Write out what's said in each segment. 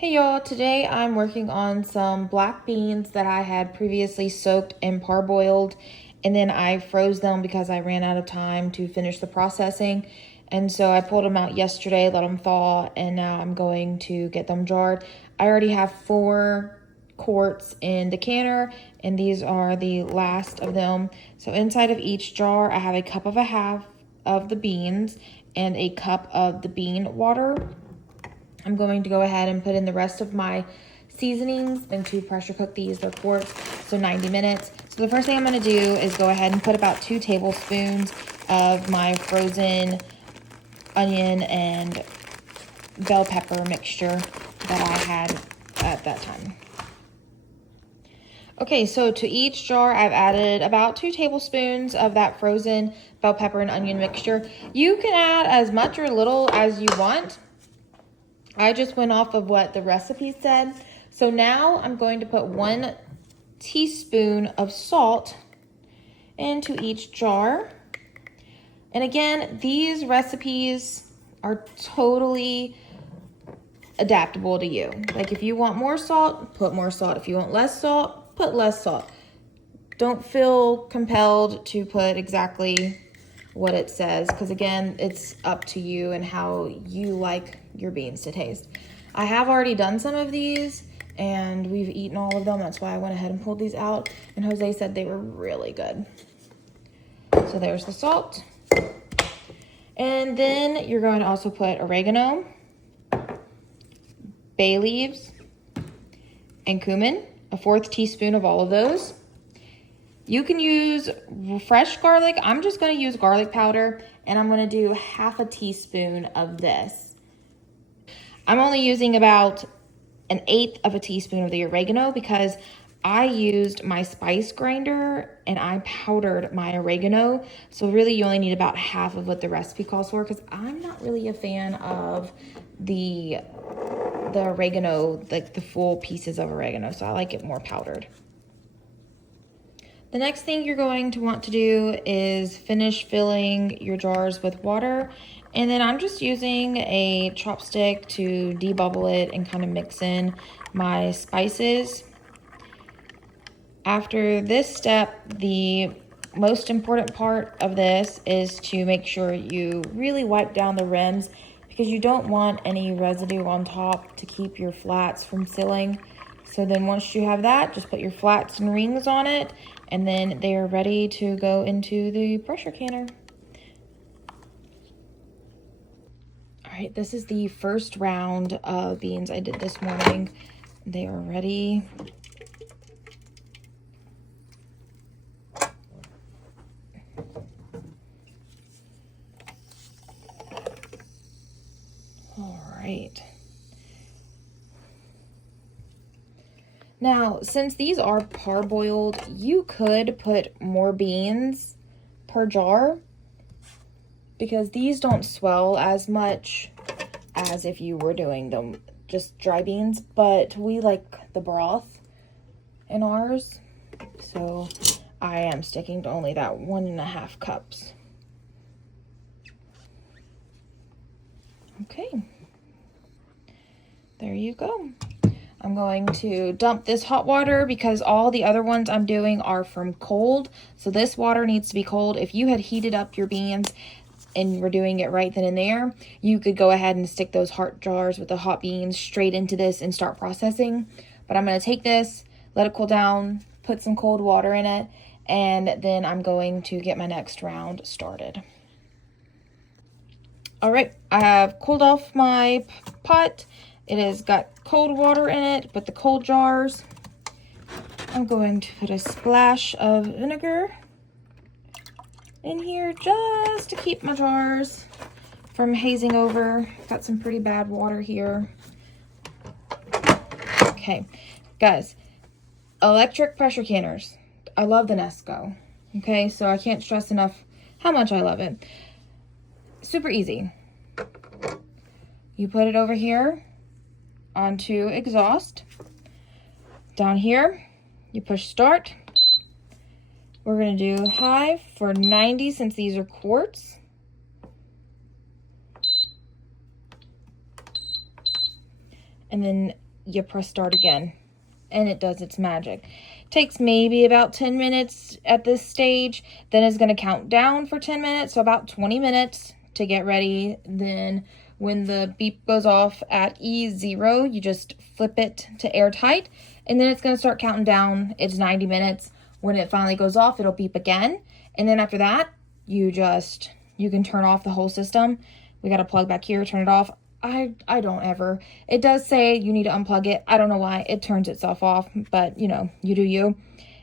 Hey y'all, today I'm working on some black beans that I had previously soaked and parboiled, and then I froze them because I ran out of time to finish the processing. And so I pulled them out yesterday, let them thaw, and now I'm going to get them jarred. I already have 4 quarts in the canner, and these are the last of them. So inside of each jar, I have a cup of a half of the beans and a cup of the bean water. I'm going to go ahead and put in the rest of my seasonings and to pressure cook these. They're quarts, so 90 minutes. So the first thing I'm going to do is go ahead and put about 2 tablespoons of my frozen onion and bell pepper mixture that I had at that time. Okay, so to each jar, I've added about 2 tablespoons of that frozen bell pepper and onion mixture. You can add as much or little as you want. I just went off of what the recipe said. So now I'm going to put 1 teaspoon of salt into each jar. And again, these recipes are totally adaptable to you. Like if you want more salt, put more salt. If you want less salt, put less salt. Don't feel compelled to put exactly what it says, because again, it's up to you and how you like your beans to taste. I have already done some of these and we've eaten all of them. That's why I went ahead and pulled these out, and Jose said they were really good. So there's the salt. And then you're going to also put oregano, bay leaves, and cumin, a 1/4 teaspoon of all of those. You can use fresh garlic. I'm just going to use garlic powder, and I'm going to do 1/2 teaspoon of this. I'm only using about 1/8 of a teaspoon of the oregano because I used my spice grinder and I powdered my oregano. So really you only need about 1/2 of what the recipe calls for, because I'm not really a fan of the oregano, like the full pieces of oregano. So I like it more powdered. The next thing you're going to want to do is finish filling your jars with water. And then I'm just using a chopstick to debubble it and kind of mix in my spices. After this step, the most important part of this is to make sure you really wipe down the rims, because you don't want any residue on top to keep your flats from sealing. So then once you have that, just put your flats and rings on it, and then they are ready to go into the pressure canner. All right, this is the first round of beans I did this morning. They are ready. All right. Now, since these are parboiled, you could put more beans per jar, because these don't swell as much as if you were doing them just dry beans, but we like the broth in ours, so I am sticking to only that 1.5 cups. Okay, there you go. I'm going to dump this hot water because all the other ones I'm doing are from cold. So this water needs to be cold. If you had heated up your beans and were doing it right then and there, you could go ahead and stick those hot jars with the hot beans straight into this and start processing. But I'm going to take this, let it cool down, put some cold water in it, and then I'm going to get my next round started. All right, I have cooled off my pot. It has got cold water in it with the cold jars. I'm going to put a splash of vinegar in here just to keep my jars from hazing over. Got some pretty bad water here. Okay, guys, electric pressure canners. I love the Nesco. Okay, so I can't stress enough how much I love it. Super easy. You put it over here onto exhaust. Down here, you push start. We're going to do high for 90 since these are quarts. And then you press start again, and it does its magic. Takes maybe about 10 minutes at this stage. Then it's going to count down for 10 minutes, so about 20 minutes to get ready. Then when the beep goes off at E0, you just flip it to airtight, and then it's going to start counting down. It's 90 minutes. When it finally goes off, it'll beep again, and then after that, you can turn off the whole system. We got a plug back here, turn it off. I don't ever. It does say you need to unplug it. I don't know why. It turns itself off, but you know, you do you.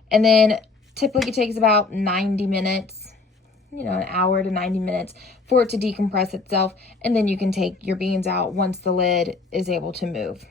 And then typically it takes about 90 minutes, you know, an hour to 90 minutes for it to decompress itself. And then you can take your beans out once the lid is able to move.